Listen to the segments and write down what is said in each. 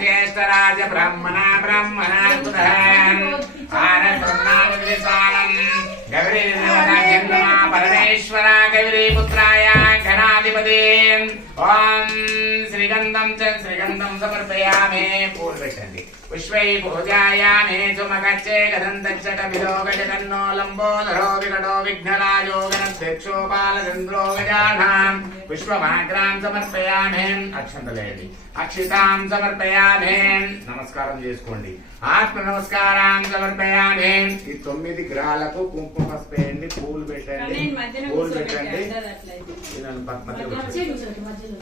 ज्येष्ठराज ब्रह्मणा परमेश्वरा गौरी पुत्राय गणाधिपति ओम श्रीगंधम समर्पयामि पूर्वचंडी पुष्पै पूजायामि सुमगच्चे गदन्तच्चटभिलो गजकन्नो लम्बोदरो विकटो विघ्नराजो गणध्यक्षो बालचन्द्रो गजाननां पुष्पमाग्रां समर्पयामि अक्षन्तलेदि अक्षितां समर्पयामि नमस्कारं చేసుకోండి ఆత్మ నమస్కారం సమర్పయామి ఈ 9 గ్రహాలకు కుంకుమ పసుపేయండి పూలు పెట్టండి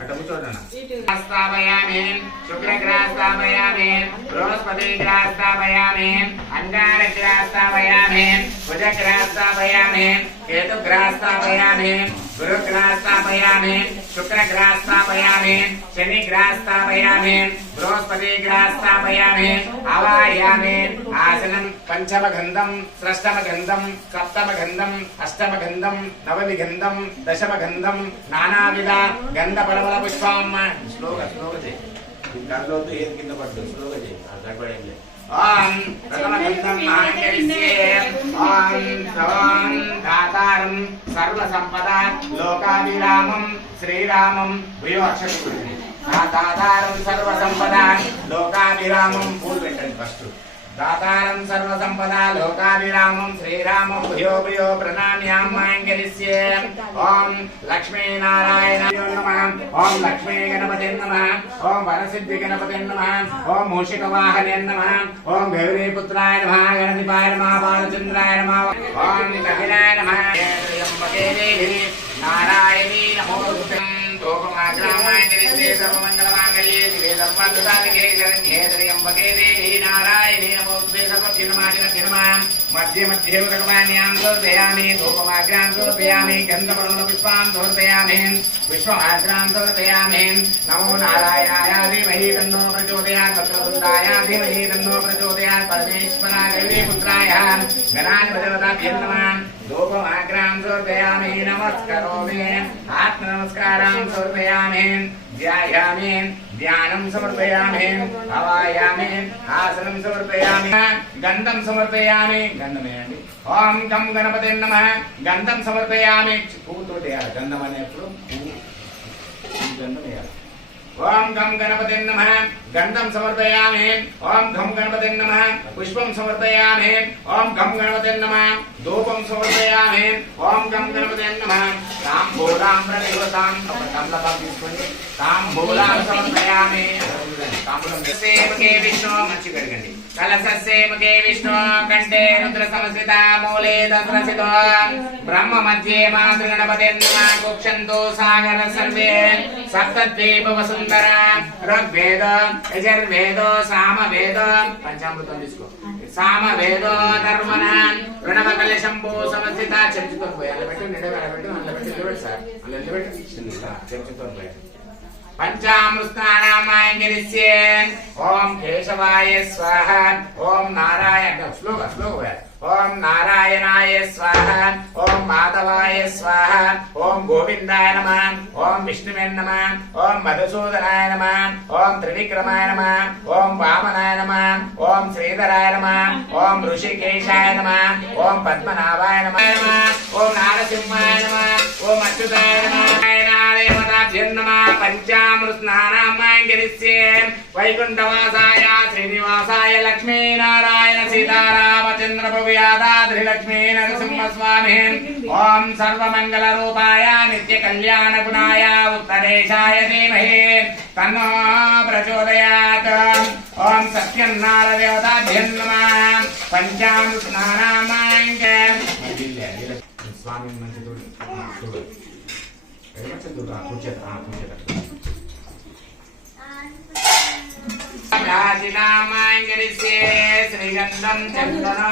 అట్ట కూర్చోండి స్థాపయామి శుక్రగ్రహ స్థాపయామి బృహస్పతి గ్రహ స్థాపయామి అంగార గ్రహ స్థాపయామి కుజగ్రహ స్థాపయామి కేతు గ్రహ స్థాపయామి గురుగ్రహ స్థాపయామి శుక్రగ్రహ స్థాపయామి శని గ్రహ స్థాపయామి బృహస్పతి గ్రహ స్థాపయామి ఆవాయామి ఆసనం పంచమ గంధం షష్టమ గంధం సప్తమ గంధం అష్టమ గంధం నవమి గంధం దశమ గంధం నానావిధ గంధ పరమల పుష్పం శ్లోక గంధంతో ఏది కింద పడ్డు శ్లోక చేయి గడపడేం ఓం ప్రథమగంధం మాంగళ్యే ఓం సవం దాతారం సర్వ సంపద లోకాభిరామం శ్రీరామం భూయో అక్షరం దాతారం సర్వ సంపద లోకాభిరామం పూలు పెట్టండి ఫస్ట్ दातारं सर्वसंपदा लोकाभिरामं श्रीरामं भूयो भूयो प्रणम्यां मांगल्ये ओम लक्ष्मी नारायणाय नमः ओम लक्ष्मी गणपते नमः ओम वरसिद्धि गणपते नमः ओम मूषिकवाहने नमः ओम गौरी पुत्राय नमः गणपताय नमः बालचंद्राय नमः ओम कपिलाय नमः त्र्यंबके देवी नारायणी नमोस्तुते धूपमाग्रामाङ्गल्ये सर्वमङ्गलमाङ्गल्ये शिवे सर्वार्थसाधिके शरण्ये त्र्यंबके देवी नारायणी नमोस्तुते सर्वजन्मादिनः मध्ये मध्ये भगवान्यां समर्पयामि धूपमाग्रां समर्पयामि गन्धपर्णपुष्पान् समर्पयामि पुष्पमाग्रां समर्पयामि नमो नारायणाय धीमहि तन्नो प्रचोदयात् वक्रतुण्डाय धीमहि तन्नो प्रचोदयात् परमेश्वराय गौरीपुत्राय गणाधिपतिवताभ्यो नमः धूपमाग्रां समर्पयामि नमस्करोमि आत्मनमस्कारां समर्पयामि ध्यायामि ध्यानं समर्पयामि हवायामि आसनं समर्पयामि गन्धं समर्पयामि गन्धमेయండి ओम गम गणपते नमः गन्धं समर्पयामि పూతోటి గంధం అనేప్పుడు గంధం వేయాలి ओम गम गणपते नमः गन्धं समर्पयामि ओम गम गणपते नमः पुष्पं समर्पयामि ओम गम गणपते नमः धूपं समर्पयामि ओम गम गणपते नमः तांबूलां प्रणिवतां कमलपां తీసుకోండి तांबूलां समर्पयामि तांबूलं सेवके विष्णु మంచి కడగండి कलश सेवके विष्णु कंठे रुद्र संस्थिता मूले दशरसितो ब्रह्म मध्ये मातृगणपते नमः कुक्षन्तु सागर सर्वे सप्तद्वीप वसुंधरा ऋग्वेद यजुर्वेद सामवेद पंचामृतं తీసుకో సామవేదో ధర్మన ప్రణవ కలశంభో సమస్థిత చర్చితో పోయాలి పెట్టు నిడబెట్టు అల్ల పెట్టు సార్ అల్ల పెట్టు చర్చితో పోయాలి पंचामृतानामायंगिरिष्ये ओम केशवाय स्वाहा ओम नारायण श्लोक ओम नारायणाय स्वाहा ओम माधवाय स्वाहा ओम गोविंदाय नमः ओम विष्णुवे नमः ओम मधुसूदनाय नमः ओम त्रिविक्रमाय नमः ओम वामनाय नमः ओम श्रीधराय नमः ओम ऋषिकेशाय नमः ओम पद्मनाभाय नमः ओम नारसिंहाय नमः ओम अच्युताय नमः पंचामृतनामांगिरिष्ये वैकुंठवासाय श्रीनिवासाय लक्ष्मी नारायण सीतारामचंद्र भव्यादाद्रि लक्ष्मी नरसिंहस्वामी ओम सर्वमंगल रूपाय नित्य कल्याण गुणाय उत्तरेशाय धीमहि तन्नो प्रचोदयात् ओम सत्यनारायणदेवताभ्यो नमः पंचामृतनामांगिरिष्ये स्वामी श्रीगंधं चंदन